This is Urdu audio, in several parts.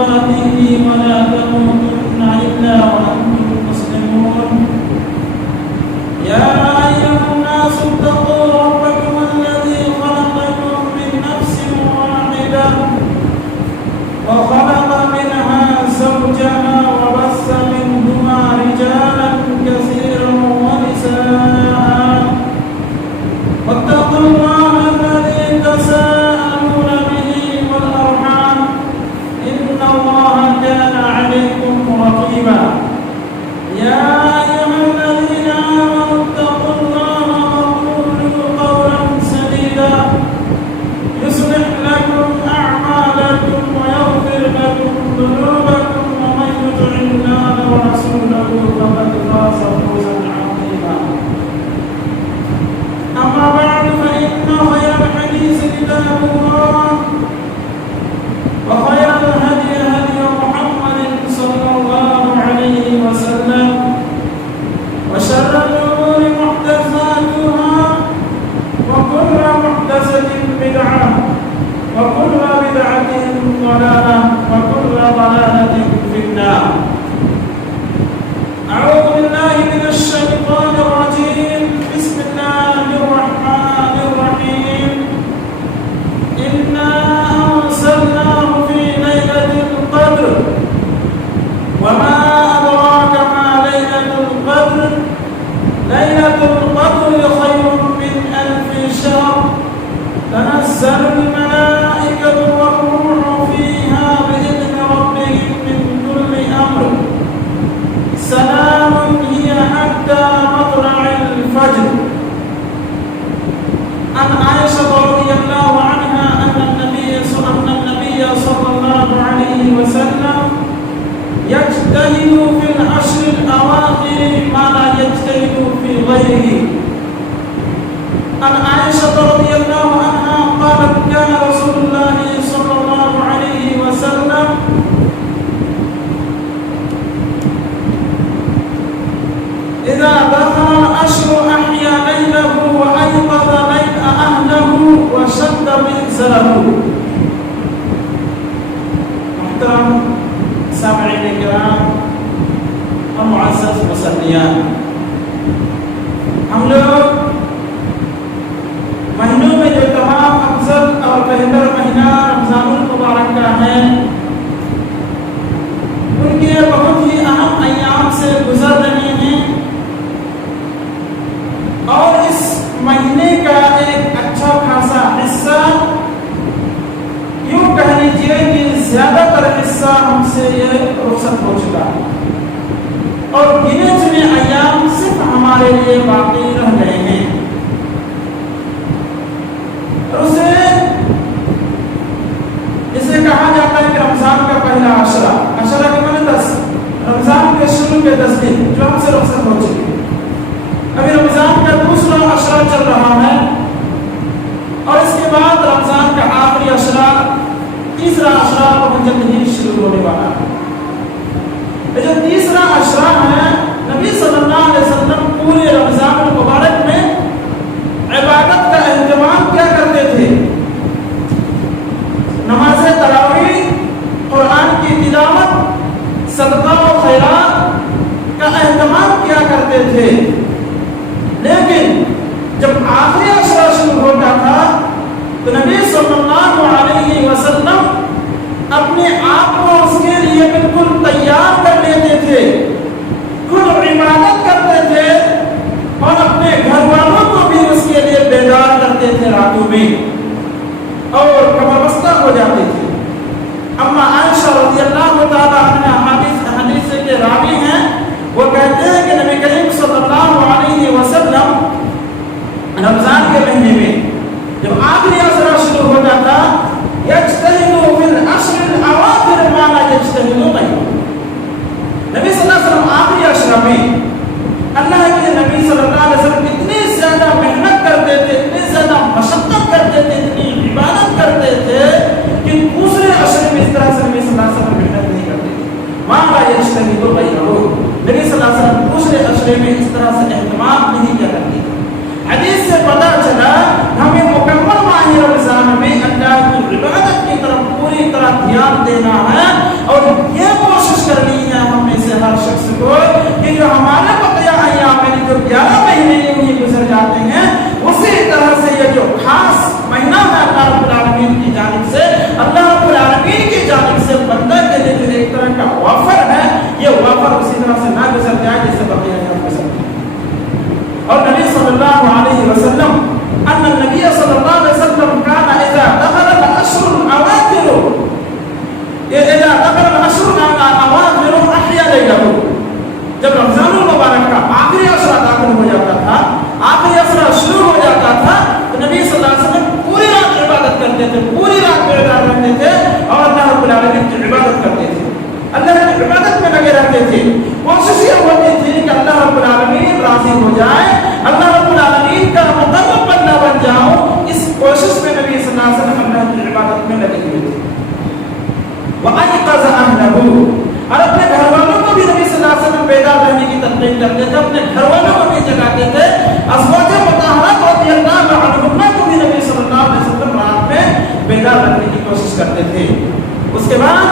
تقاته ولا تموتن إلا وأنتم مسلمون يا أيها الناس اتقوا ربكم الذي خلقكم من نفس واحدة وخلق منها زوجها وبث منهما رجالا كثيرا ونساء واتقوا الله الذي تساءلون به والأرحام إن الله كان عليكم رقيبا يا أيها الذين آمنوا اتقوا الله وقولوا قولا سديدا يصلح لكم أعمالكم ويغفر لكم ذنوبكم ومن يطع الله ورسوله فقد فاز فوزا عظيما أما بعد فإن خير الحديث كتاب الله وخير الهدي هدي محمد صلى الله عليه وسلم وشر الأمور محدثاتها وكل محدثة بدعة وكل بدعة ضلالة وكل ضلالة في النار أعوذ بالله من الشيطان الرجيم بسم الله الرحمن الرحيم إنا أرسلناه في ليلة القدر وما أدراك ما ليلة القدر ليلة القدر خير من 1000 شهر تنزل الملائكة والروح فيها بإذن ربهم من كل أمر سلام هي حتى مطلع الفجر عن عائشة رضي الله عنها أن النبي صلى الله عليه وسلم يجتهد في العشر الأواخر ما لا يجتهد في غيره. عن عائشة رضي الله عنها قالت كان رسول الله صلى الله عليه وسلم إذا دخل العشر أحيا ليله وأيقظ أهله وشد مئزره. محترم سامعین کرام اور معزز مسلمان، ہم لوگ مہینوں میں جو تمام افضل اور بہتر مہینہ رمضان المبارک کا ہے ان کے بہت ہی اہم ایام سے گزر رہے ہیں اور اس مہینے کا ایک اچھا خاصا حصہ یوں کہہ لیجیے کہ زیادہ تر حصہ ہم سے یہ رخصت ہو چکا ہے اور گنے چنے ایام صرف ہمارے لیے باقی رہ گئے ہیں. اسے کہا جاتا ہے کہ رمضان کا پہلا عشرہ کے معنی 10 رمضان کے شروع کے 10 دن جو ہم سے رخصت ہو چکے. ابھی رمضان کا دوسرا عشرہ چل رہا ہے اور اس کے بعد رمضان کا آخری عشرہ تیسرا عشرہ بہت جلد ہی شروع ہونے والا ہے. یہ جو تیسرا عشرہ ہے نبی صلی اللہ علیہ وسلم پورے رمضان المبارک میں عبادت کا اہتمام کیا کرتے تھے؟ نماز تراویح، قرآن کی تلاوت، صدقہ و خیرات کا اہتمام کیا کرتے تھے. لیکن جب آخری عشرہ شروع ہوتا تھا تو نبی صلی اللہ علیہ وسلم اپنے آپ کو اس کے لیے بالکل تیار کر لیتے تھے، خود عبادت کرتے تھے اور اپنے گھر والوں کو بھی اس کے لیے بیدار کرتے تھے راتوں میں اور کمر بستہ ہو جاتے تھے. اما عائشہ رضی اللہ تعالی عنہا حدیث کے راوی ہیں، وہ کہتے ہیں کہ نبی کریم صلی اللہ علیہ وسلم رمضان کے مہینے میں جب آخری عشرہ شروع ہوتا تھا یجتہد فی العشر الاواخر ما لا یجتہد غیرہ. نبی صلی اللہ علیہ وسلم آخری عشرہ میں اللہ کے نبی صلی اللہ علیہ وسلم اتنی زیادہ محنت کرتے تھے، اتنی زیادہ مشقت کرتے تھے، اتنی عبادت کرتے تھے کہ دوسرے عشرے میں اس طرح سے نبی صلی اللہ علیہ وسلم محنت نہیں کرتے تھے. ما لا یجتہد غیرہ، نبی صلی اللہ علیہ وسلم دوسرے عشرے میں اس طرح سے اہتمام نہیں کیا کرتے تھے. حدیث سے پتہ چلا ہمیں مکمل ماہ رمضان میں اللہ کی عبادت کی طرف پوری طرح دھیان دینا ہے اور یہ کوشش کرنی ہے ہم میں سے ہر شخص کو کہ جو ہمارے بقیہ ایام میں جو 11 مہینے یوں گزر جاتے ہیں اسی طرح سے یہ جو خاص مہینہ ہے اللہ رب العالمین کی جانب سے، اللہ رب العالمین کی جانب سے بندہ کے لیے جو ایک طرح کا وافر ہے، یہ وافر اسی طرح سے نہ گزر جائے جیسے بقیہ ایام گزرتے ہیں۔ اور نبی صلی اللہ علیہ وسلم ان النبی صلی اللہ علیہ وسلم كان اذا دخل الاشهر الاواخر احيا ليله، جب رمضان المبارک کا آخری عشرہ داخل ہو جاتا تھا، آخری عشرہ شروع ہو جاتا تھا تو نبی صلی اللہ علیہ وسلم پوری رات عبادت کرتے تھے، پوری رات بیدار رہتے تھے اور اللہ رب العالمین کی عبادت کرتے تھے، اللہ کی عبادت میں لگے رہتے تھے۔ کوشش یہ ہوتی تھی کہ اللہ رب العالمین راضی ہو جائے، اللہ رب العالمین کا مقرب بندہ بن جاؤں، اس کوشش میں نبی صلی اللہ علیہ وسلم اللہ کی عبادت میں لگے ہوئے تھے۔ وَأَيْقَظَ أَهْلَهُ، اور اپنے گھر والوں کو بھی نبی صلی اللہ علیہ وسلم بیدار رہنے کی تلقین کرتے تھے، اپنے گھر والوں کو بھی جگاتے تھے، ازواج مطہرات رضی اللہ عنہن کو بھی نبی صلی اللہ علیہ وسلم رات میں بیدار رکھنے کی کوشش کرتے تھے۔ اس کے بعد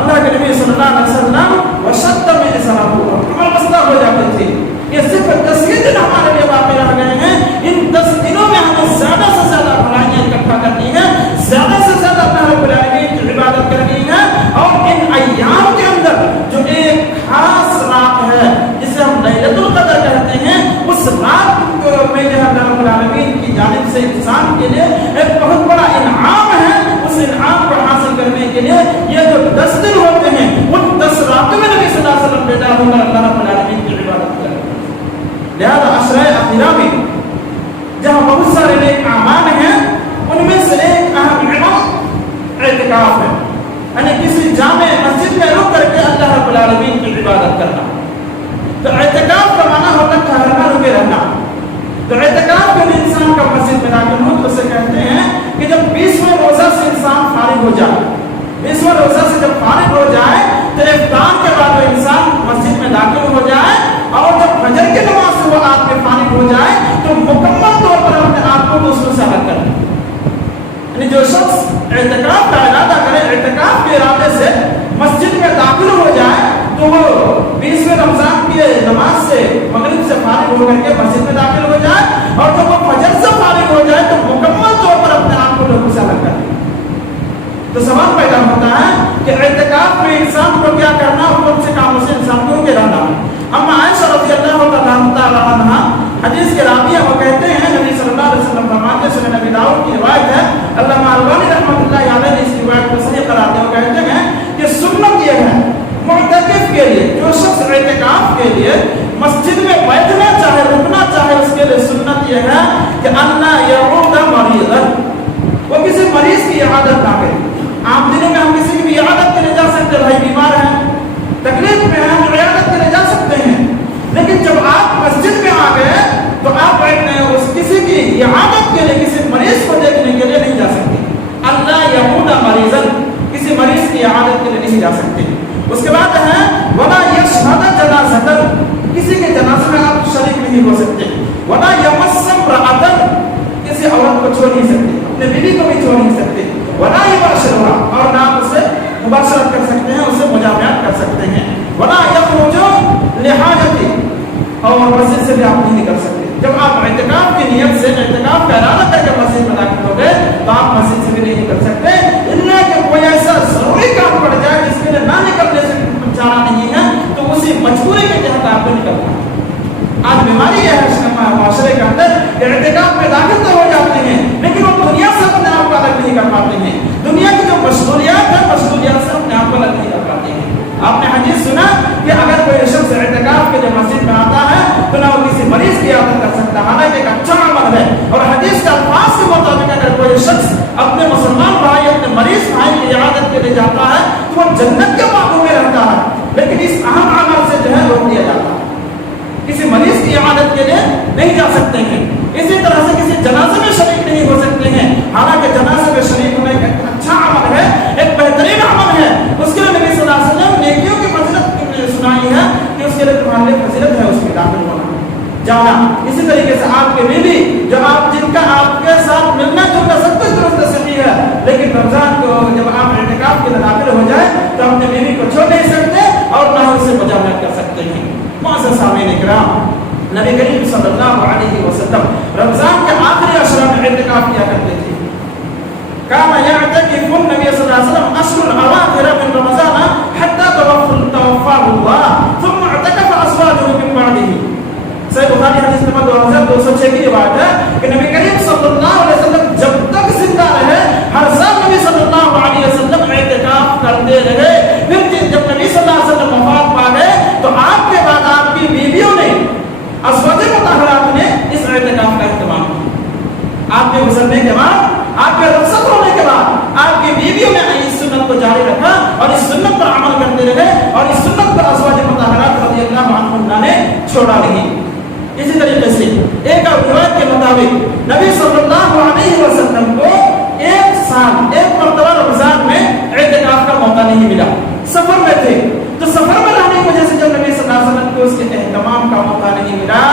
اللہ کے نبی صلی اللہ علیہ وسلم وشد من اسرابہ، عمر مسئلہ ہو جاتے تھے۔ یہ صرف 10 ہی دن ہمارے لیے باقی رہ گئے ہیں، ان 10 دنوں میں ہمیں زیادہ سے زیادہ بھلائیاں اکٹھا کرنی ہے، زیادہ سے زیادہ اللہ رب العالمین کی عبادت کرنی ہے، اور ان ایام کے اندر جو ایک خاص رات ہے جسے ہم لیلۃ القدر کہتے ہیں، اس رات میں جو اللہ رب العالمین کی جانب سے انسان کے لیے ایک بہت بڑا انعام ہے، اس انعام کو حاصل کرنے کے لیے یہ جو 10 دن ہوتے ہیں ان 10 راتوں میں نبی صلی اللہ علیہ وسلم بیدار ہو کر اللہ رب العالمین کی عبادت کرتے ہیں۔ لہذا عشرہ اخیرہ میں جہاں بہت سارے نیک اعمال ہیں ان میں سے ایک اہم عبادت اعتکاف ہے، یعنی کسی جامع مسجد میں رک کر کے اللہ رب العالمین کی عبادت کرنا۔ تو اعتکاف کا معنی ہوتا ہے ٹھہرنا، رکے رہنا۔ تو اعتکاف کے لیے انسان کا مسجد میں داخل ہو تو اسے کہتے ہیں کہ جب 20واں روزہ سے انسان فارغ ہو جائے، 20واں روزہ سے جب فارغ ہو جائے تو افطار کے بعد وہ انسان مسجد میں داخل ہو جائے، اور جب فجر کی نماز سے وہ آپ کے فارغ ہو جائے تو مکمل طور پر اپنے آپ کو دوسروں سے الگ کرے۔ یعنی جو شخص اعتکاف کا ارادہ کرے، اعتکاف کے ارادے سے مسجد میں داخل ہو جائے تو وہ 20ویں رمضان کی نماز سے مغرب سے فارغ ہو کر کے مسجد میں داخل ہو جائے، اور جب وہ فجر سے فارغ ہو جائے تو مکمل طور پر اپنے آپ کو لوگوں سے الگ کرے۔ تو سوال پیدا ہوتا ہے کہ اعتکاف میں انسان کو کیا کرنا، کون سے کاموں سے انسان کو روکے رہنا ہے۔ اما عائشہ رضی اللہ تعالی عنہا حدیث کے راوی وہ کہتے ہیں نبی صلی اللہ علیہ وسلم فرماتے ہیں، سنن نبی داؤد کی روایت ہے، علامہ البانی رحمۃ اللہ علیہ نے اس روایت کو صحیح قرار دیا، وہ کہتے ہیں کہ سنت یہ ہے معتکف کے لیے، جو شخص اعتکاف کے لیے مسجد میں بیٹھنا چاہے، رکنا چاہے، اس کے لیے سنت یہ ہے کہ اللہ یعود مریضا، وہ کسی مریض کی عیادت نہ کرے۔ عام دنوں میں ہم کسی کی بھی عیادت کے لیے جا سکتے ہیں، بھائی بیمار ہے، تکلیف میں ہے، ہم عیادت کے لیے جا سکتے ہیں، لیکن جب آپ مسجد میں آ گئے تو آپ اس کسی کی عیادت کے لیے، کسی مریض کو دیکھنے کے لیے نہیں جا سکتے۔ اللہ یعود مریضا، کسی مریض کی عیادت کے لیے نہیں جا سکتے۔ اس کے بعد ہے ولا یشهد جنازہ، کسی کے جنازے میں آپ شریک نہیں ہو سکتے۔ ولا یمس امرأۃ، کسی عورت کو چھوڑ نہیں سکتے، اپنے بیوی کو بھی چھوڑ نہیں سکتے۔ ولا یباشرها، اور نہ آپ اسے مباشرت کر سکتے ہیں، اسے مجامعات کر سکتے ہیں۔ ولا یخرج لحاجت، اور مسجد سے بھی آپ نہیں نکل سکتے۔ جب آپ اعتکاف کی نیت سے، اعتکاف کا ارادہ کر کے مسجد میں داخل ہو گئے تو آپ مسجد سے بھی نہیں نکل سکتے، الا کہ کوئی ایسا ضروری کام پڑ جائے جس کے لیے نہ نکلنے سے چارہ نہیں ہے تو اسی مجبوری کے تحت آپ کو نکلنا ہے۔ آج بیماری یہ ہے معاشرے کے اندر کہ اعتکاف میں داخل تو ہو جاتے ہیں لیکن وہ دنیا سے اپنے آپ کو الگ نہیں کر پاتے ہیں، دنیا کی جو مشغولیات ہیں مشغولیات سے اپنے آپ کو الگ نہیں کر پاتے ہیں۔ آپ نے حدیث سنا کہ اگر کوئی شخص اعتکاف کے لیے مسجد میں آتا ہے تو نہ وہ کسی مریض کی عیادت کر سکتا، حالانکہ ایک اچھا عمل ہے، اور حدیث کے الفاظ کے مطابق اگر کوئی شخص اپنے مسلمان بھائی، اپنے مریض بھائی کی عیادت کے لیے جاتا ہے تو وہ جنت کے باغوں میں رہتا ہے، لیکن اس اہم عمل سے جو ہے روک دیا جاتا ہے، کسی مریض کی عیادت کے لیے نہیں جا سکتے ہیں۔ اسی طرح سے کسی جنازے میں شریک نہیں ہو سکتے ہیں، حالانکہ جنازے میں شریک ہونا ایک اچھا عمل ہے، ایک بہترین عمل ہے، اس کے لیے نبی صلی اللہ علیہ وسلم نیکیوں کی فضیلت سنائی ہے کہ اس کے لیے تمہارے لیے فضیلت ہے اس میں داخل ہونا جانا۔ اسی طریقے سے آپ کے بیوی، جب آپ جن کا آپ کے ساتھ ملنا جلنا سب کچھ درست صحیح ہے، لیکن رمضان کو جب آپ اعتکاف کے لیے داخل ہو جائے تو اپنے بیوی کو معزز سامعین کرام، نبی کریم صلی اللہ علیہ وسلم رمضان کے آخری عشرہ میں اعتکاف کیا کرتے تھے. کان یعتکف النبی صلی اللہ علیہ وسلم عشر الاواخر من رمضان حتى توفاه الله ثم اعتکف ازواجه من بعده. صحیح بخاری حدیث نمبر 2206 کی روایت ہے کہ نبی کریم صلی اللہ علیہ وسلم جب تک زندہ رہے ہر سال نبی صلی اللہ علیہ وسلم اعتکاف کرتے رہے. پھر جب نبی صلی اللہ علیہ وسلم وفات پا گئے تو آپ کے بعد آپ کی بیویوں نے، ازواج مطہرات نے اس اعتکاف کا اہتمام کیا. آپ کے گزرنے کے بعد، آپ کے رخصت ہونے کے بعد آپ کی بیویوں نے اس سنت کو جاری رکھا اور اس سنت پر عمل کرتے رہے اور اس سنت پر ازواج مطہرات رضی اللہ عنہن نے چھوڑا نہیں. اسی طریقے سے ایک روایت کے مطابق نبی صلی اللہ علیہ وسلم کو ایک سال ایک مرتبہ رمضان میں اعتکاف کا موقع نہیں ملا. سفر میں تھے تو سفر میں رہنے کی وجہ سے جب نبی صلی اللہ علیہ وسلم کو اس کے اہتمام کا موقع نہیں ملا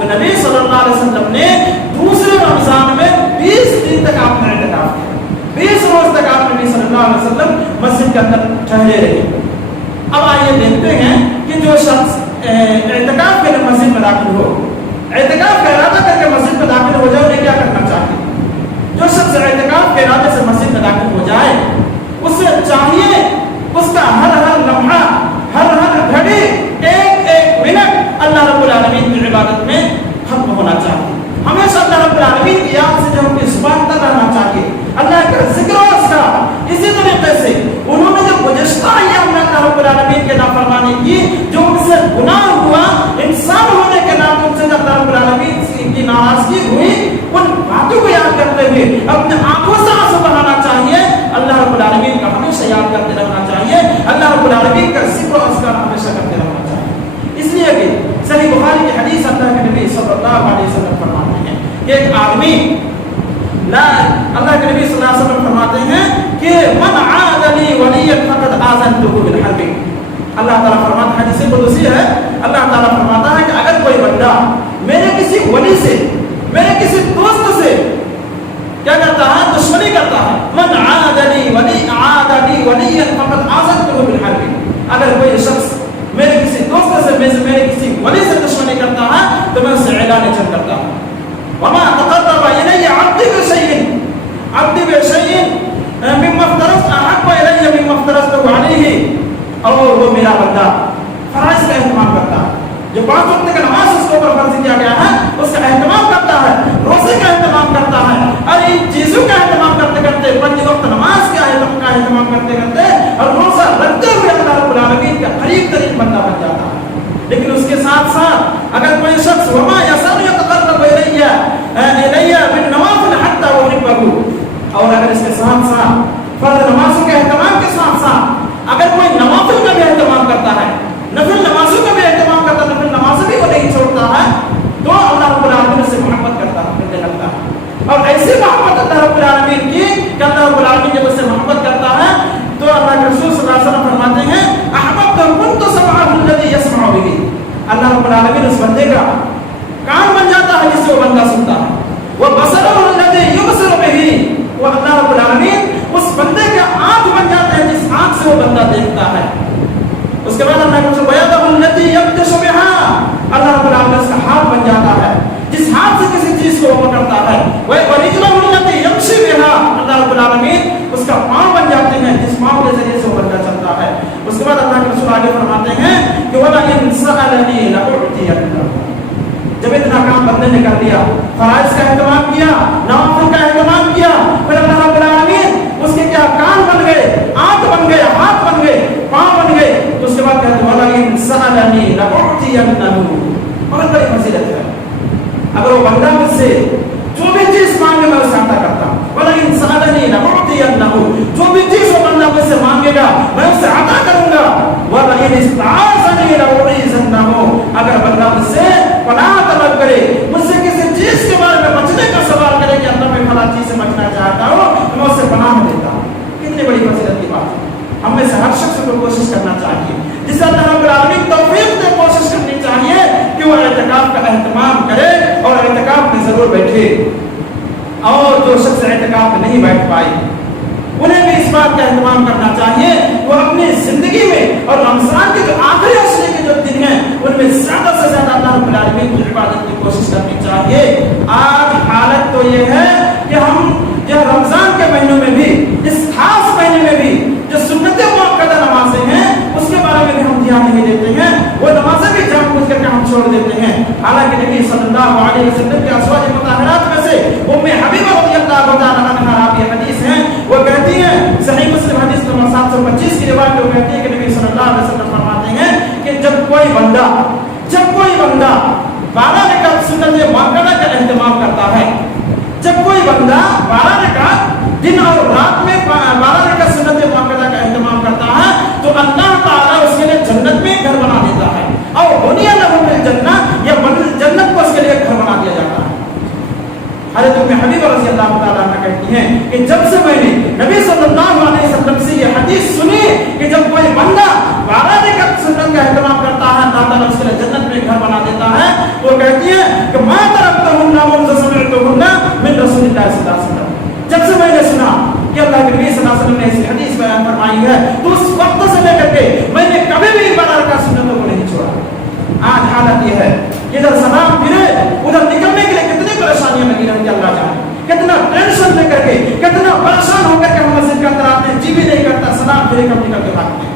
تو نبی صلی اللہ علیہ وسلم نے دوسرے رمضان میں 20 دن تک آپ نے اعتکاف کیا. 20 روز تک آپ نبی صلی اللہ علیہ وسلم مسجد کے اندر ٹھہرے رہے. اب آئیے دیکھتے ہیں کہ جو شخص اعتکاف کے لیے مسجد میں داخل ہو، اعتکاف کا ارادہ کر کے مسجد میں داخل ہو جائے، انہیں کیا کرنا چاہیے؟ جو شخص اعتکاف کے ارادے سے مسجد میں داخل ہو جائے اسے چاہیے اس کا ہر لمحہ، ہر گھڑی، ایک منٹ اللہ رب العالمین کی عبادت میں ختم ہونا چاہیے. ہمیشہ اللہ رب العالمین کی یاد سے جو ہم کی زبان تک رہنا چاہیے، اللہ کا ذکر و اذکار. اسی طریقے سے انہوں نے جو گزشتہ ایام میں اللہ رب العالمین کے نافرمانی کی، جو ان سے گناہ ہوا، انسان ہونے کے ناطے ان سے جب اللہ رب العالمین کی ناراضگی ہوئی، ان باتوں کو یاد کرتے ہوئے اپنے آنکھوں سے آنسو بہانا چاہیے. اللہ رب العالمین کا ہمیشہ یاد کرتے رہنا چاہیے. اللہ رب العالمین کا ذکر و اذکار ہمیشہ کرتے رہنا چاہیے. اس لیے کہ صحیح بخاری کی حدیث اللہ کے نبی صلی اللہ علیہ وسلم فرماتے ہیں کہ ایک آدمی، اللہ کے نبی صلی اللہ علیہ وسلم فرماتے ہیں کہ من عاد لی ولیا فقد آذنته بالحرب. اللہ تعالیٰ فرماتا ہے، حدیث قدسی ہے، اللہ تعالیٰ فرماتا ہے کہ اگر کوئی بندہ میرے کسی ولی سے، میرے کسی دوست سے کیا کرتا ہے؟ دشمنی کرتا ہے. من عاد لی ولیا فقد آذنته بالحرب. اگر کوئی شخص میرے کسی دوست سے، میرے کسی ولی سے دشمنی کرتا ہے تو میں اسے اعلان جنگ کرتا ہوں. وما تقرب الی عبدی بشیء مما افترضت احب الی مما افترضته علیہ. اور وہ میرا بندہ فرائض کا اہتمام کرتا ہے، جو 5 وقت کا نماز اس کے اوپر فرض کیا گیا ہے اس کا اہتمام کرتا ہے، روزے کا اہتمام کرتا ہے، اور ان چیزوں کا اہتمام کرتے کرتے 5 وقت نماز کا اہتمام کرتے کرتے اور روزہ رکھتے ہوئے اللہ رب العالمین کا قریب ترین بندہ بن جاتا ہے. لیکن اس کے ساتھ ساتھ اگر کوئی شخص وما یسر یتقرب الی بالنوافل حتى احبه، اور اگر اس کے ساتھ ساتھ فرض نمازوں کے اہتمام کے ساتھ ساتھ اگر کوئی نوافل کا بھی اہتمام کرتا ہے، نفل نمازوں کا بھی اہتمام کرتا ہے، نفل نمازیں بھی وہ نہیں چھوڑتا ہے، تو اللہ رب العالمین سے محبت کرنے لگتا ہے. اور ایسی محبت اللہ رب العالمین کی کہ اللہ رب العالمین جب اس سے محبت کرتا ہے تو اللہ کے رسول صلی اللہ علیہ وسلم فرماتے ہیں احببت كنت سمعه الذي يسمع به. اللہ رب العالمین اس بندے کا کان بن جاتا ہے جس سے وہ بندہ سنتا ہے. وبصره الذي يبصر به. وہ اللہ رب العالمین اس بندے کا آنکھ بن جاتا ہے جس آنکھ سے وہ بندہ دیکھتا ہے. اس کے بعد اللہ کے رسول ويده التي يبطش بها. اللہ رب العالمین اس کا ہاتھ بن جاتا ہے جس ہاتھ سے کسی چیز کو وہ پکڑتا ہے. ورجله التي يمشي بها. اللہ رب العالمین اس کا پاؤں بن جاتے ہیں جس پاؤں کے ذریعے سے وہ بندہ چلتا ہے. اس کے بعد اللہ کے رسول آگے فرماتے ہیں کہ وَلَئِن سَأَلَنِي لَأُعْطِيَنَّهُ. جب اتنا کام بندے نے کر دیا، فرائض کا اہتمام کیا، نوافل کا اہتمام کیا، پھر اللہ رب العالمین اس کے کیا کان بن گئے، آنکھ بن گئے، ہاتھ بن گئے، پاؤں بن گئے. تو اس کے بعد کہتے ہیں وَلَئِن سَأَلَنِي لَأُعْطِيَنَّهُ. بہت بڑی فضیلت ہے. اگر وہ بندہ مجھ سے جو بھی چیز مانگے میں اسے عطا کرتا ہوں. وَلَئِن سَأَلَنِي لَأُعْطِيَنَّهُ. جو بھی چیز وہ بندہ مجھ سے مانگے گا میں اسے عطا کروں گا. وَلَئِنِ اسْتَعَاذَنِي لَأُعِيذَنَّهُ. اگر بندہ مجھ سے پناہ طلب کرے، مجھ سے کسی چیز کے بارے میں بچنے کا سوال کرے کہ اللہ میں فلاں چیز سے بچنا چاہتا ہوں تو میں اسے پناہ دیتا ہوں. کتنی بڑی فضیلت کی بات ہے. ہم میں سے ہر شخص کو کوشش کرنا چاہیے، جسے اللہ رب العالمین توفیق دے، کوشش کرنی چاہیے کہ وہ اعتکاف کا اہتمام کرے اور اعتکاف میں ضرور بیٹھے. اور جو شخص اعتکاف میں نہیں بیٹھ پائے انہیں بھی اس بات کا اہتمام کرنا چاہیے وہ اپنی زندگی میں اور رمضان کے جو آخری عشرے کے جو دن ہیں ان میں زیادہ سے حالانکہ نبی صلی اللہ علیہ وسلم کے ازواج مطہرات میں سے ام حبیبہ رضی اللہ تعالی عنہا راوی حدیث ہیں، وہ کہتی ہیں صحیح مسلم حدیث نمبر 725 کی روایت میں کہتی ہے کہ نبی صلی اللہ علیہ وسلم فرماتے ہیں کہ جب کوئی بندہ 12 رکعت سنت مؤکدہ کا اہتمام کرتا ہے، جب کوئی بندہ 12 رکعت دن اور رات میں 12 رکعت سنت مؤکدہ کا اہتمام کرتا ہے تو اللہ تعالیٰ اس کے لیے جنت میں گھر بنا دیتا ہے، اور بنی لہ فی الجنہ، یا جنت کو اس کے لیے گھر بنا دیا جاتا ہے۔ حضرت ام حبیبہ رضی اللہ تعالیٰ عنہ کہتی ہیں کہ جب سے میں نے نبی صلی اللہ علیہ وسلم سے یہ حدیث سنی کہ جب کوئی بندہ 12 رکعت سنت کا اہتمام کرتا ہے اللہ تعالیٰ اس کے لیے جنت میں گھر بنا دیتا ہے، وہ کہتی ہے کہ ما ترکتہن منذ سمعتہن من رسول اللہ صلی اللہ علیہ وسلم، جب سے میں نے سنا کہ اللہ کے نبی صلی اللہ علیہ وسلم نے ایسی حدیث بیان فرمائی ہے تو اس وقت سے لے کر کے میں نے کبھی بھی 12 رکعت سنتوں کو نہیں چھوڑا۔ آج حالت یہ ہے کہ ادھر سلام پھرے ادھر نکلنے کے لیے کتنی پریشانیاں لگی رہتی، اللہ جانے کتنا ٹینشن لے کر کے، کتنا پریشان ہو کر کے ہم مسجد کے اندر آتے ہیں، جی بھی نہیں کرتا، سلام پھرے کب نکل کے بھاگتے ہیں۔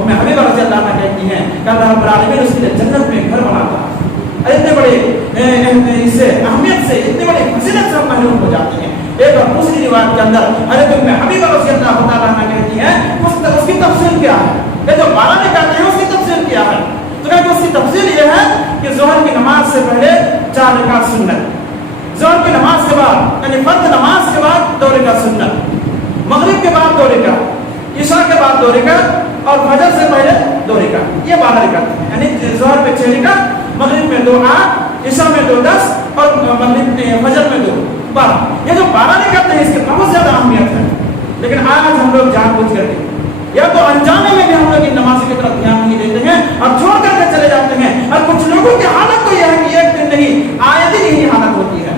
ام حبیبہ رضی اللہ عنہا کہتی ہیں کہ اللہ رب العالمین اس کے لیے جنت میں گھر بناتا ہے۔ اتنے بڑے اس سے اہمیت سے، اتنی بڑی فضیلت سے ہم محروم ہو جاتے ہیں۔ ایک اور دوسری روایت کے اندر حضرت ام حبیبہ رضی اللہ تعالیٰ عنہا کہتی ہیں اس کی تفصیل کیا ہے، یہ جو 12 رکعتیں ہیں اس کی تفصیل کیا ہے، تو کہتے ہیں اس کی تفصیل یہ ہے کہ ظہر کی نماز سے پہلے 4 رکعت سنت، ظہر کی نماز کے بعد یعنی فرض نماز کے بعد 2 رکعت سنت، مغرب کے بعد 2 رکعت، عشاء کے بعد 2 رکعت اور فجر سے پہلے 2 رکعت، یہ 12 رکعت ہیں، یعنی ظہر پہ 6 رکعت، مغرب میں 2 8، عشاء میں 2 10 اور مغرب فجر میں 2 12۔ یہ جو 12 رکعت ہیں اس کی بہت زیادہ اہمیت ہے، لیکن آج ہم لوگ جان بوجھ کر کے یا تو انجانے میں بھی ہم لوگ ان نماز کی طرف دھیان نہیں دیتے ہیں اور چھوڑ کر کے چلے جاتے ہیں، اور کچھ لوگوں کی حالت تو یہ ہے کہ ایک دن نہیں آئے دن یہی حالت ہوتی ہے۔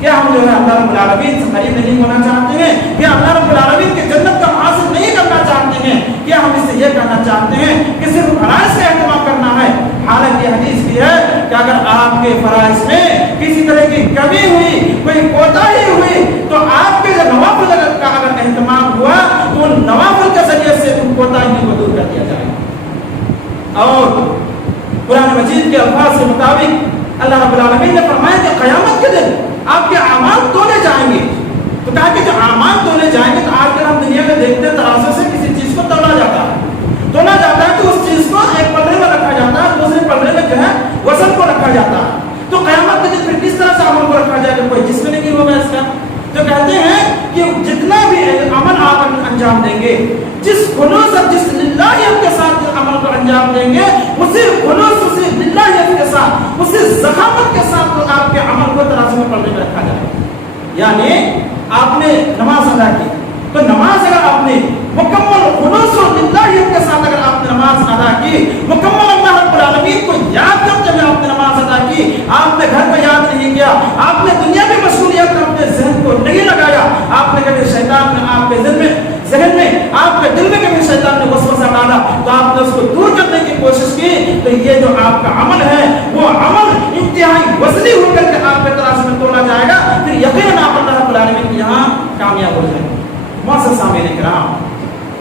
کیا ہم جو ہے اللہ رب العالمین سے قریب نہیں ہونا چاہتے ہیں؟ کیا اللہ رب العالمین کی جنت کا حاصل نہیں کرنا چاہتے ہیں؟ کیا ہم اس سے یہ کہنا چاہتے ہیں کہ صرف فرائض کا اہتمام کرنا ہے؟ حالانکہ یہ حدیث بھی ہے کہ اگر آپ کے فرائض میں کسی طرح کی کمی ہوئی، کوئی کوتاہی ہوئی، تو آپ کے جو نوافل کا اگر اہتمام ہوا تو ان نوافل کے ذریعے سے ان کوتاہیوں کو دور کر دیا جائے۔ اور قرآن مجید کے الفاظ کے مطابق اللہ رب العالمین نے فرمایا کہ قیامت کے دن آپ کے اعمال تولے جائیں گے، تو کہا کہ جو اعمال تولے جائیں گے تو آج کل ہم دنیا میں دیکھتے ہیں ترازو سے کسی چیز کو تولا جاتا ہے تو اس چیز کو ایک پلڑے میں رکھا جاتا ہے، دوسرے پلڑے میں جو ہے وزن کو رکھا جاتا ہے۔ تو قیامت کے دن پھر کس طرح سے عمل کو رکھا جائے گا؟ کوئی جسم نہیں ہوگا اس کا۔ تو کہتے ہیں کہ جتنا بھی عمل آپ انجام دیں گے، جس خلوص اور جس للہیت کے ساتھ عمل کو انجام دیں گے، اسی خلوص، اسی للہیت کے ساتھ، اسی ذخامت کے ساتھ آپ کے عمل کو ترازو میں پلڑے میں رکھا جائے گا۔ یعنی آپ نے نماز ادا کی تو نماز اگر آپ نے مکمل خلوص و للہیت کے ساتھ اگر آپ نے نماز ادا کی، مکمل اللہ رب العالمین کو یاد کرتے ہوئے آپ نے نماز ادا کی، آپ نے گھر کو یاد نہیں کیا، آپ نے دنیا کی مشغولیت میں اپنے ذہن کو نہیں لگایا، آپ نے کبھی شیطان نے آپ کے ذہن میں آپ کے دل میں کبھی شیطان نے وسوسہ ڈالا تو آپ نے اس کو دور کرنے کی کوشش کی، تو یہ جو آپ کا عمل ہے وہ عمل انتہائی وزنی ہو کر کے آپ کے ترازو میں تولا جائے گا، پھر یقیناً آپ اللہ رب العالمین کے یہاں کامیاب ہو جائیں گے۔ معزز سامعین کرام،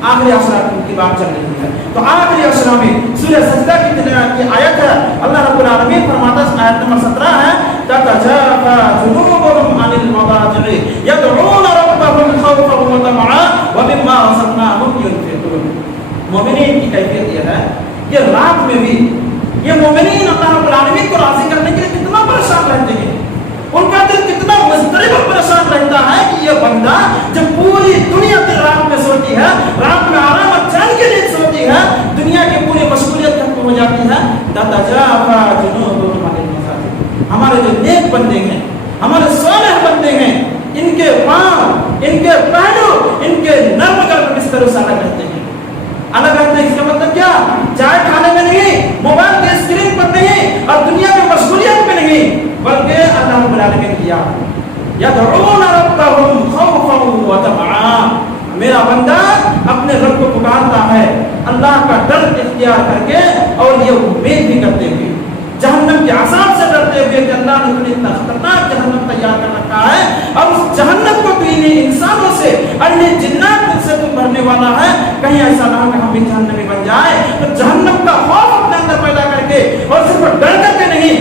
آخری عشرہ کی بات چل رہی ہے، تو آخری عشرہ میں سورہ سجدہ کی آیت ہے، اللہ رب العالمین فرماتا ہے، آیت نمبر 17 ہے، تتجافى جنوبهم عن المضاجع يدعون ربهم خوفا وطمعا ومما رزقناهم ينفقون۔ مومنین کی کیفیت یہ ہے کہ رات میں بھی یہ مومنین اللہ رب العالمین کو راضی کرنے کے لیے کتنا پریشان رہتے ہیں، ان کا دل کتنا مضطرب اور پریشان رہتا ہے کہ یہ بندہ جب پوری دنیا دن رات میں سوتی ہے، رات میں آرام اور چین کے لیے سوتی ہے، دنیا کی پوری مشغولیت ختم ہو جاتی ہے، تتجافى جنوبهم عن المضاجع، ہمارے جو نیک بندے ہیں، ہمارے صالح بندے ہیں، ان کے پاؤں، ان کے پہلو، ان کے نرم گرم بستروں سے الگ رہتے ہیں۔ الگ رہتے ہیں اس کا مطلب کیا؟ چائے کھانے میں نہیں، موبائل کے اسکرین پر نہیں اور دنیا کی مشغولیت میں نہیں، بلکہ اللہ رب العالمین کی یاد، یدعون ربهم خوفا وطمعا، میرا بندہ اپنے رب کو پکارتا ہے اللہ کا ڈر اختیار کر کے اور یہ امید بھی کرتے ہوئے، جہنم کے عذاب سے ڈرتے ہوئے کہ اللہ نے اتنا خطرناک جہنم تیار کر رکھا ہے اور اس جہنم کو تو انہیں انسانوں سے اور انہیں جنات سے تو بھرنے والا ہے، کہیں ایسا نہ ہو کہ ہم بھی جہنمی بن جائے۔ تو جہنم کا خوف اپنے اندر پیدا کر کے اور صرف ڈر کر کے نہیں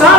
4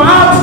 5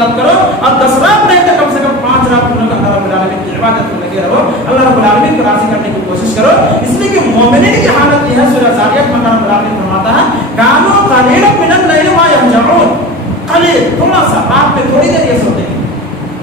عبادت کرو اور 10 رات نہیں تو کم سے کم 5 رات تم لوگ اللہ رب العالمین کی عبادت میں لگے رہو, اللہ رب العالمین کو راضی کرنے کی کوشش کرو. اس لیے کہ مومنین کی حالت یہ ہے, سورہ زاریات میں اللہ رب العالمین فرماتا ہے کانوا قلیلا من اللیل ما یہجعون, قلیل تھوڑا سا, رات میں تھوڑی دیر یہ سوتے ہیں,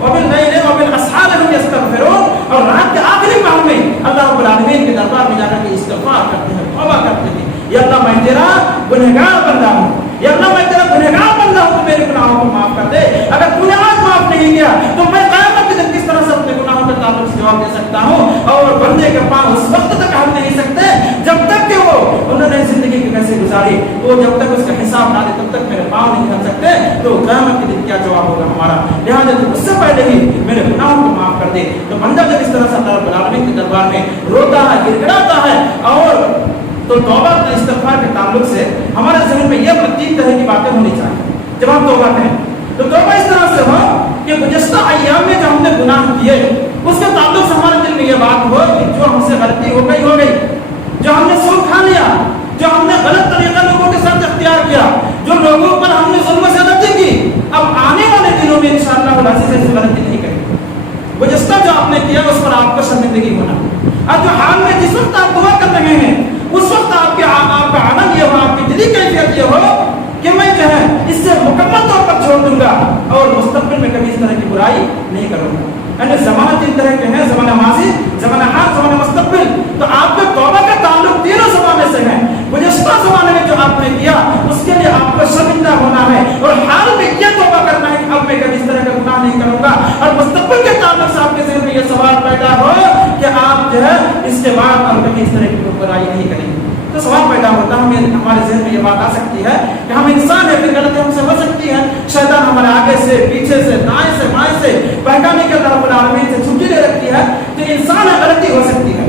وباللیل وبالاسحار هم یستغفرون, اور رات کے آخری پہر میں اللہ رب العالمین کے دربار میں جا کر کے استغفار کرتے ہیں, توبہ کرتے ہیں, یا اللہ میں تیرا گنہگار بندہ ہوں, یا اللہ میں تیرا گنہگار بندہ ہوں, تو میرے گناہوں کو معاف کر دے. اگر تو نے آج معاف نہیں کیا تو میں قیامت کے دن کس طرح سے اپنے گناہوں کے تعلق سے جواب دے سکتا ہوں. اور بندے کے پاؤں اس وقت تک ہم نہیں سکتے جب تک کہ وہ انہوں نے زندگی کی کیسے گزاری, وہ جب تک اس کا حساب نہ دے تب تک میرے پاؤں نہیں ہل سکتے. تو قیامت کے دن کیا جواب ہوگا ہمارا؟ لہٰذا اس سے پہلے ہی میرے گناہوں کو معاف کر دے. تو بندہ جب اس طرح سے اللہ رب العالمین کے دربار میں روتا ہے, گر گڑاتا ہے, اور تو توبہ اور استغفار کے تعلق سے ہمارے ذہن میں یہ 3 طرح کی باتیں ہونی چاہیے. جب ہم توبہ کریں تو توبہ اس طرح سے ہو کہ گزشتہ ایام میں جو ہم نے گناہ کیے اس کے تعلق سے ہمارے دل میں یہ بات ہو کہ جو ہم سے غلطی ہو گئی, جو ہم نے سود کھا لیا, جو ہم نے غلط طریقہ لوگوں کے ساتھ اختیار کیا, جو لوگوں پر ہم نے ظلم و زیادتی کی, اب آنے والے دنوں میں انشاءاللہ العزیز ایسی غلطی نہیں کریں گے. گزشتہ جو آپ نے کیا اس پر آپ کو شرمندگی ہونا, اور جو حال میں جس وقت آپ دعا کر رہے ہیں اس وقت آپ کا عالم یہ ہو, آپ کی دلی کیفیت یہ ہو کہ میں جو ہے اس سے مکمل طور پر چھوڑ دوں گا اور مستقبل میں کبھی اس طرح کی برائی نہیں کروں گا. یعنی زمانہ 3 طرح کے ہیں, زمانہ ماضی, زمانہ حال, زمانہ مستقبل. تو آپ کے توبہ کا تعلق 3 زمانے سے ہے. گزشتہ زمانے میں جو آپ نے کیا اس کے لیے آپ کو شرمندہ ہونا ہے, اور حال میں یہ توبہ کرنا ہے کہ اب میں کبھی اس طرح کا گناہ نہیں کروں گا. اور مستقبل کے تعلق سے آپ کے ذہن میں یہ سوال پیدا ہو کہ آپ جو ہے اس کے بعد اور کبھی اس طرح کی برائی نہیں کریں گے. تو سوال پیدا ہوتا ہے, ہمارے ذہن میں یہ بات آ سکتی ہے کہ ہم انسان ہیں, پھر غلطی ہم سے ہو سکتی ہے. شیطان ہمارے آگے سے, پیچھے سے, دائیں سے, بائیں سے بہکانے کے اللہ رب العالمین سے چھٹی لے رکھتی ہے. تو انسان ہے, غلطی ہو سکتی ہے,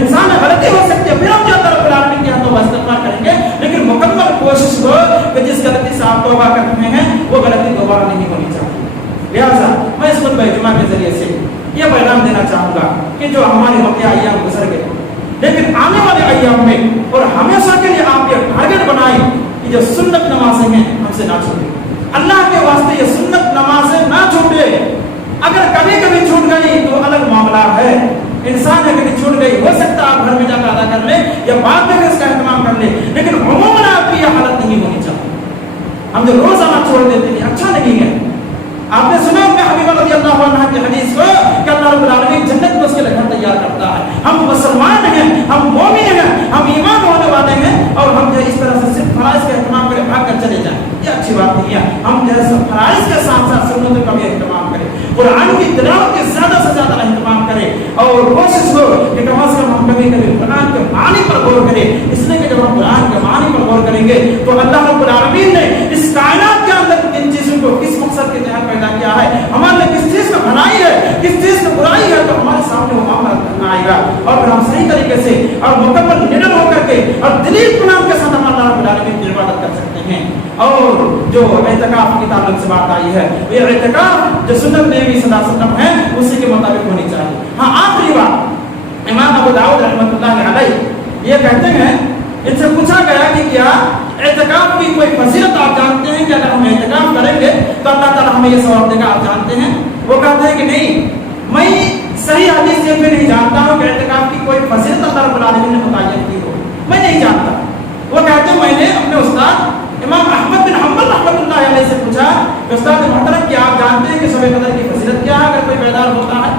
انسان ہے, غلطی ہو سکتی ہے. پھر ہم جو اللہ رب العالمین کے ہاتھوں استغفار کریں گے, لیکن مکمل کوشش ہو کہ جس غلطی سے آپ توبہ کر رہے ہیں وہ غلطی دوبارہ نہیں ہونی چاہیے. لہٰذا میں اس خطبہ جمعہ کے ذریعے سے یہ پیغام دینا چاہوں گا کہ جو ہمارے واقعہ ایام گزر گئے, لیکن آنے والے ایام میں اور ہمیشہ کے لیے آپ یہ ٹارگٹ بنائیں کہ جو سنت نمازیں ہیں ہم سے نہ چھوٹیں. اللہ کے واسطے یہ سنت نمازیں نہ چھوٹے. اگر کبھی کبھی چھوٹ گئی تو الگ معاملہ ہے, انسان ہے کبھی چھوٹ گئی, ہو سکتا ہے آپ گھر میں جا کر ادا کر لیں یا بعد میں اس کا اہتمام کر لیں, لیکن عموماً آپ کی یہ حالت نہیں ہونی چاہیے. ہم جو روزانہ چھوڑ دیتے ہیں اچھا نہیں ہے. آپ نے سنا کہ حبیبہ رضی اللہ عنہ کی حدیث کو کہ اللہ رب العالمین جنت میں اس کے لیے گھر تیار کرتا ہے. ہم مسلمان ہیں, ہم مومن ہیں, ہم ایمان ہونے والے ہیں, اور ہم جو اس طرح سے صرف فرائض کا اہتمام کریں, بھاگ کر چلے جائیں, یہ اچھی بات نہیں ہے. ہم جو ہے فرائض کے ساتھ ساتھ سنتوں کا بھی اہتمام کریں, قرآن کی تلاوت کے زیادہ سے زیادہ اہتمام کریں, اور کوشش ہو کہ کم از کم ہم کبھی کبھی قرآن کے معنی پر غور کریں. اس لیے کہ جب ہم قرآن کے معنی پر غور کریں گے تو اللہ رب العالمین نے اس کائنات کے اندر کن چیزوں کو کس مقصد کے تحت پیدا کیا ہے, ہمارے لیے کس چیز کا بھلائی ہے, کس چیز کا برائی ہے, تو ہمارے سامنے وہ معاملہ کرنا آئے گا, اور پھر ہم صحیح طریقے سے اور مکمل نڈر ہو کر کے اور دلی اطمینان کے ساتھ ہم اللہ رب العالمین کی عبادت کر سکتے ہیں. اور جو اعتکاف کے تعلق سے بات آئی ہے, یہ اعتکاف جو سنت نبی صلی اللہ علیہ وسلم ہے اسی کے مطابق ہونی چاہیے. ہاں, آخری بات, امام ابو داؤد رحمۃ اللہ علیہ یہ کہتے ہیں, ان سے پوچھا گیا کہ کیا اعتکاف کی کوئی فضیلت آپ جانتے ہیں کہ اگر ہم اعتکاف کریں گے تو اللہ تعالیٰ ہمیں یہ ثواب دے گا, آپ جانتے ہیں؟ وہ کہتے ہیں کہ نہیں, میں صحیح حدیث سے بھی نہیں جانتا ہوں کہ اعتکاف کی کوئی فضیلت اللہ رب العالمین نے متعین کی ہو, میں نہیں جانتا. وہ کہتے ہیں میں نے اپنے استاد امام احمد بن حنبل رحمۃ اللہ علیہ سے پوچھا کہ استاد محترم کیا آپ جانتے ہیں کہ شب قدر کی فضیلت کیا ہے اگر کوئی بیدار ہوتا ہے؟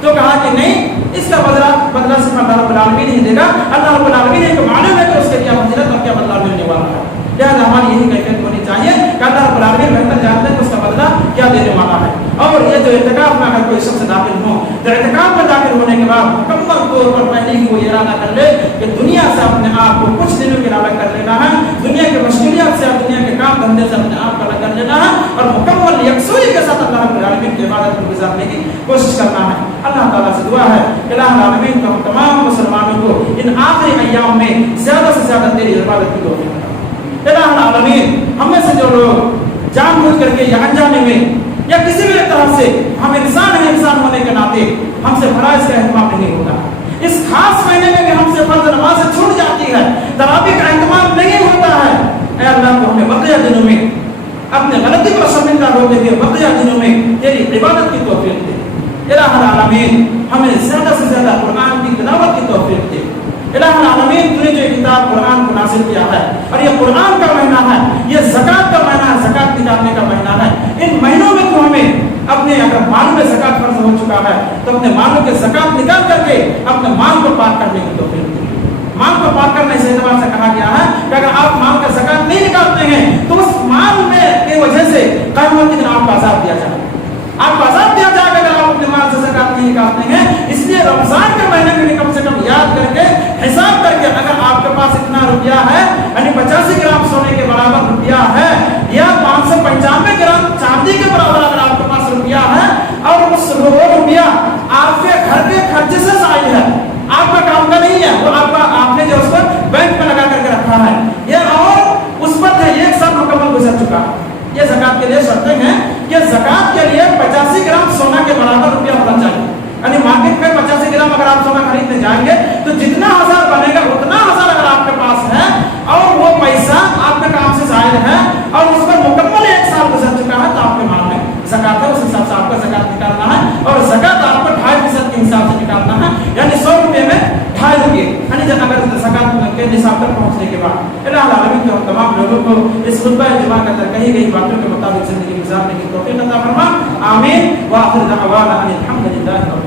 تو کہا کہ نہیں, اس کا بدلہ صرف اللہ رب العالمین ہی دے گا. اللہ رب العالمین کو معلوم ہے کہ اس کے کیا فضیلت اور کیا بدلہ ملنے والا ہے. لہٰذا ہماری یہی کیفیت ہونی چاہیے کہ اللہ رب العالمین بہتر جانتے ہیں کہ اس کا بدلہ کیا دینے والا ہے. اور یہ جو اعتکاف میں اگر کوئی شخص داخل ہو تو اعتکاف میں داخل ہونے کے بعد مکمل طور پر پہلے ہی وہ ارادہ کر لے کہ دنیا سے اپنے آپ کو کچھ دنوں کے الگ کر لینا ہے, دنیا کے مشغولیات سے, دنیا کے کام دھندے سے اپنے آپ کو الگ کر لینا ہے, اور مکمل یکسوئی کے ساتھ اللہ رب العالمین کی عبادت کو گزارنے کی کوشش کرنا ہے. اللہ تعالیٰ سے دعا ہے کہ الہ العالمین کو ہم تمام مسلمانوں کو ان آخری ایام میں زیادہ سے زیادہ تیری عبادت کی توفیق عطا فرما. الہ العالمین ہم میں سے جو لوگ جان بوجھ کر کے یا انجانے میں یا کسی بھی طرح سے, ہم انسان ہیں, انسان ہونے کے ناطے ہم سے فرائض کا اہتمام نہیں ہوتا, اس خاص مہینے میں بھی ہم سے فرض نماز چھوٹ جاتی ہے, تراویح کا اہتمام نہیں ہوتا ہے, اے اللہ کو ہمیں بقیہ دنوں میں اپنے غلطی پر شرمندہ ہوتے ہوئے بقیہ دنوں میں تیری عبادت کی توفیق دے۔ الہ العالمین ہمیں زیادہ سے زیادہ قرآن کی تلاوت کی توفیق دے۔ الہ العالمین تو نے جو کتاب قرآن کو نازل کیا ہے اور یہ قرآن کا مہینہ ہے، یہ زکوٰۃ کا مہینہ ہے، زکوٰۃ نکالنے کا مہینہ ہے، ان مہینوں میں تو ہمیں اپنے اگر مال میں زکوٰۃ فرض ہو چکا ہے تو اپنے مالوں کے زکوٰۃ نکال کر کے اپنے مال کو پاک کرنے کی توفیق دے۔ مال کو پاک کرنے سے اعتبار سے کہا گیا ہے کہ اگر آپ مال کا زکوٰۃ نہیں نکالتے ہیں تو اس مال میں کی وجہ سے قیامت کے دن آپ کو عذاب دیا جائے گا، آپ کو عذاب دیا جائے گا اگر آپ اپنے مال سے زکوٰۃ نہیں نکالتے ہیں۔ اس لیے رمضان کے مہینے میں کم سے کم یاد کر کے حساب کر کے اگر آپ کے پاس اتنا روپیہ ہے، یعنی 85 گرام سونے کے برابر روپیہ ہے یا 595 گرام چاندی کے برابر اگر آپ کے پاس روپیہ ہے اور اس روپیہ آپ کے گھر کے خرچے سے زائد ہے، آپ کا کام کا نہیں ہے، وہ آپ نے جو اس کو بینک میں لگا کر کے رکھا ہے، یہ اور اس پر ہے 1 سال مکمل گزر چکا ہے۔ یہ زکوٰۃ کے لیے شرطیں ہیں کہ زکوٰۃ کے لیے 85 گرام سونا کے برابر روپیہ ہونا چاہیے، یعنی مارکیٹ میں 85 گرام اگر آپ سونا خریدنے جائیں گے تو جتنا 1000 بنے گا اتنا 1000 اگر آپ کے پاس ہے اور وہ پیسہ آپ کے کام سے زائد ہے اور اس پر مکمل 1 سال گزر چکا ہے تو آپ کے مال میں زکوٰۃ ہے، اس حساب سے آپ کا زکوٰۃ نکالنا ہے اور زکوٰۃ آپ کو 2.5% کے حساب سے نکالنا ہے، یعنی 100 روپے میں 2.5 روپے، یعنی جب اگر زکوٰۃ کے نصاب تک پہنچنے کے بعد الہ العالمین تو تمام لوگوں کو اس خطبہ جمع کے اندر کہی گئی باتوں کے مطابق زندگی گزارنے کی توفیق عطا فرما، آمین۔ وآخر دعوانا ان الحمد للہ۔